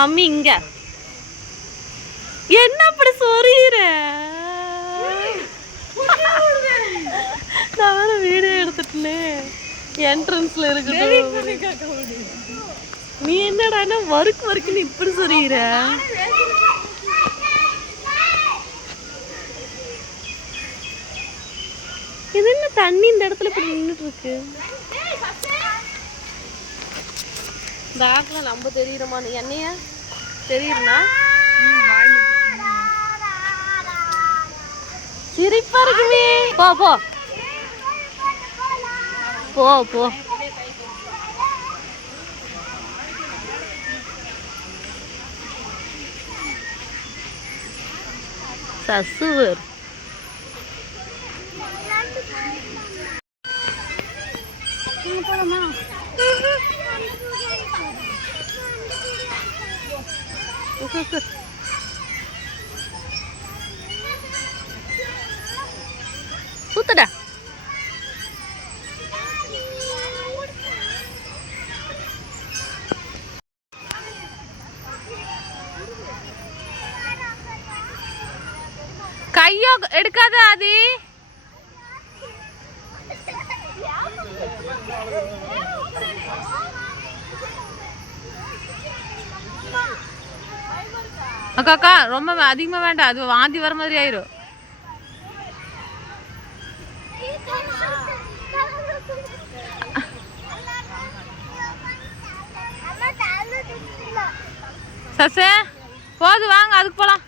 Mummy இங்க. என்ன அப்படி சொறியிற? நான் வேற வீடியோ எடுத்துட்டேனே. என்ட்ரன்ஸ்ல இருக்கட்டும். நீ என்னடான்னா வருக்கு வருக்கு இப்படி சொறியிற? இது என்ன தண்ணி இந்த இடத்துல இப்படி நின்றுட்டு இருக்கு? இந்த ஆக்கில் நம்ம தெரியுறமா? என்னைய தெரியுறனா? சிரிப்பா இருக்குமே. போ போ. போ போ. சசுவர் சுத்துடா கையோ எடுக்காத ஆதி அக்கா அக்கா ரொம்ப அதிகமாக வேண்டாம். அது வாந்தி வர மாதிரி ஆயிரும். சசே போது வாங்க அதுக்கு போகலாம்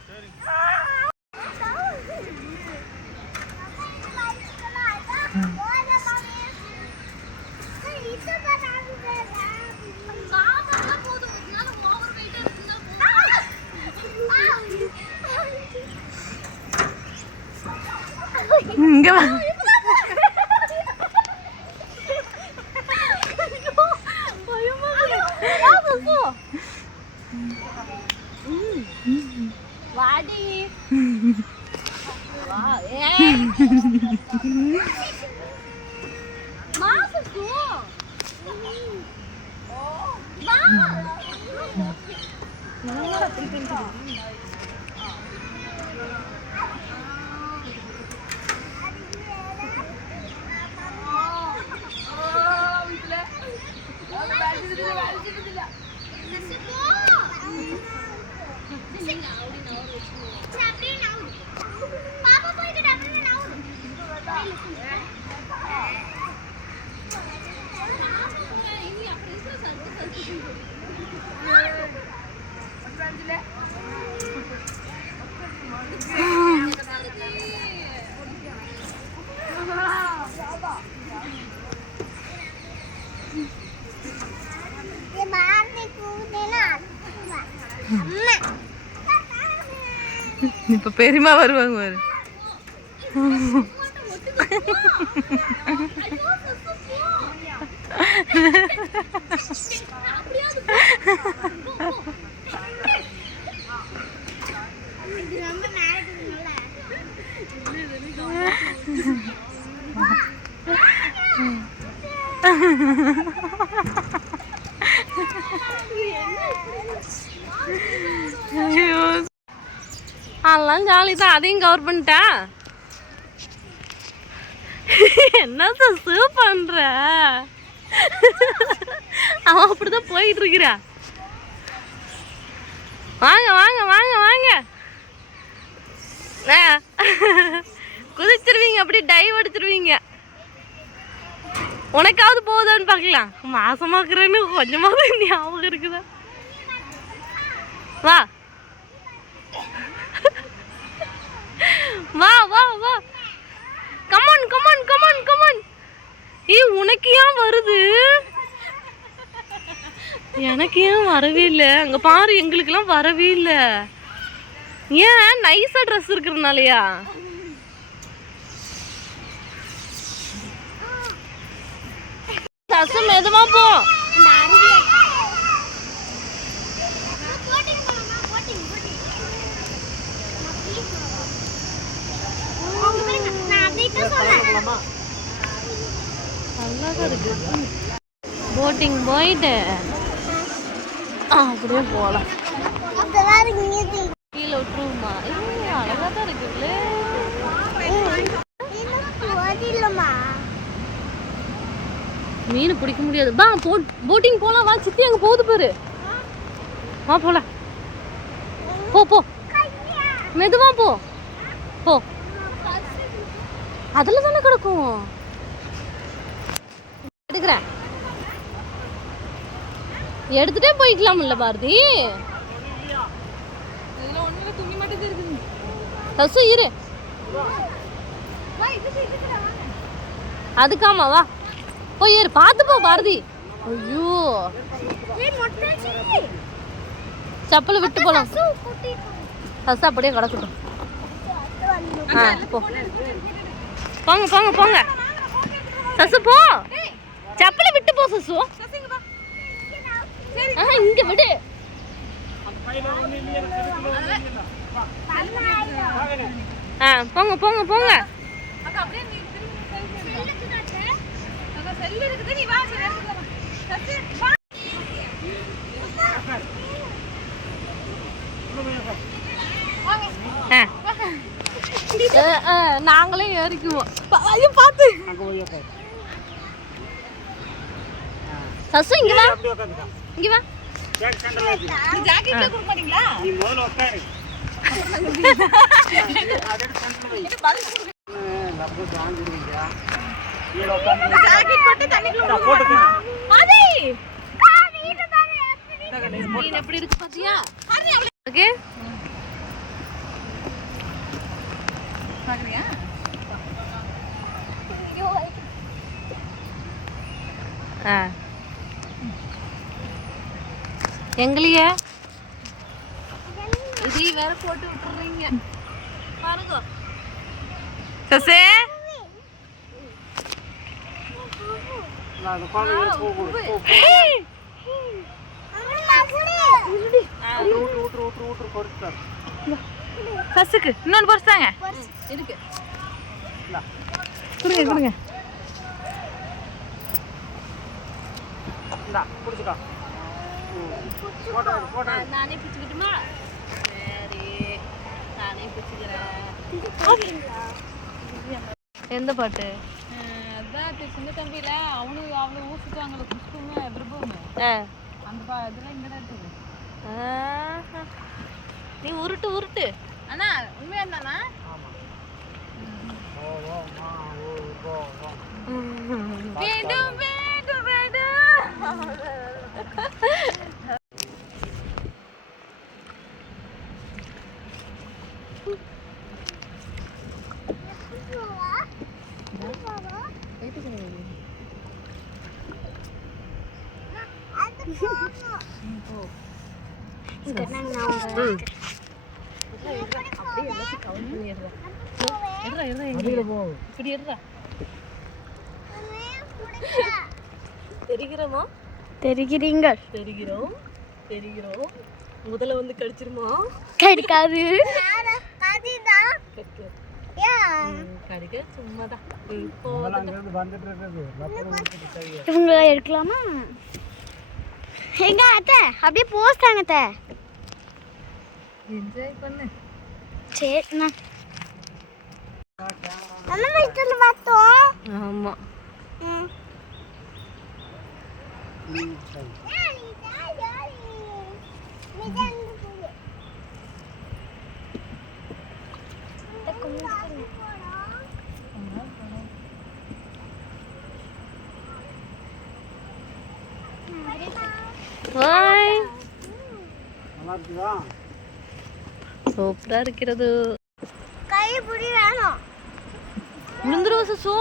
இங்க வா வாடி வா ஏ இப்ப பெரியமா வருவாங்க பாரு. ஐயோ ஜாலி தான் அதையும் கவர் பண்ணிட்டா? என்ன சூ பண்ற? அவன் அப்படிதான் போயிட்டு இருக்கிறா. வாங்க வாங்க வாங்க வாங்க. குதிச்சிருவீங்க அப்படியே டைவ் அடிச்சிருவீங்க. உனக்காவது போகுதான்னு பார்க்கலாம். மாசமாக்குறேன்னு கொஞ்சமாக ஞாபகம் இருக்குதா? வா. வா வா வா. கமான் கமான் கமான் கமான் ஏய் உனக்கு ஏன் வருது? எனக்கு ஏன் வரவே இல்லை? அங்க பாரு எங்களுக்கெல்லாம் வரவே இல்லை. ஏன்? நைஸா ட்ரெஸ் இருக்கிறதுனாலயா? சசு மெதுவா போ அந்த அருவியை போட்டிங் போலாமா போட்டிங் போட்டிங் நான் அப்படியே தான் இருக்கு. போட்டிங் போயிட்டு. அப்படியே போகலாம் கீழே விட்டுருமா அழகாக தான் இருக்குல்ல மீன் பிடிக்க முடியாது. பா போட் போட்டிங் போகலாம் வா சித்தி அங்கே போகுது பாரு. வா போலாம். போ போ. மெதுவா போ. போ. அதுல தானே கிடக்கும் எடுக்கிறேன் எடுத்துட்டே போய்க்கலாம்ல பாரதி சசு இரு அதுக்காமா வா போய் ஏறு பார்த்து போ பாரதி ஐயோ செப்பலை விட்டு போலாம் சசு அப்படியே கிடக்கட்டும் ஆ போ போங்க போங்க போங்க. சசு போ. செப்பல விட்டு போ சசு. ஆ இங்க விடு. ஆ போங்க போங்க போங்க. ஆ. நாங்களே ஏறிக்குவோம். ஐயோ பார்த்து. சசு இங்க வா. இங்க வா. ஆதி எப்படி இருக்கு பாத்தியா? ஓகே ஆ. எங்களையே? இது வேற போட்டு விட்டுறீங்க. பாருங்க. சசே. சசுக்கு இன்னொன்று பொறுத்தாங்க இருக்கு. கொடுங்க கொடுங்க. நான் பிடிச்சிக்கிட்டுமா சரி. நானே பிடிச்சிக்கிறேன் எந்த பாட்டு? அதான் சின்ன தம்பியில. அவனு அவனு ஊசிட்டாங்களே குஷ்புமே ஆ. அந்த பா இங்கே தான் இருக்குது. நீ உருட்டு உருட்டு. அண்ணா உண்மையா இருந்தானா? வேண்டும் தெரிகிறோமா தெரிகிறீங்க தெரிகிறோம் தெரிகிறோம் முதல்ல வந்து கடிச்சிருமா கிடைக்காது. கடிக்க சும்மாதான் ம், எடுக்கலாமா? எங்க அத்தை அப்படியே போஸ்டாங்க அத்தை. என்ஜாய் பண்ணு. சரி நான் நம்ம வீட்டுல பார்த்தோம். ஆமா. ஹாய் சூப்பரா இருக்கிறது. கை புடி வேணும். விழுந்துருவா சசு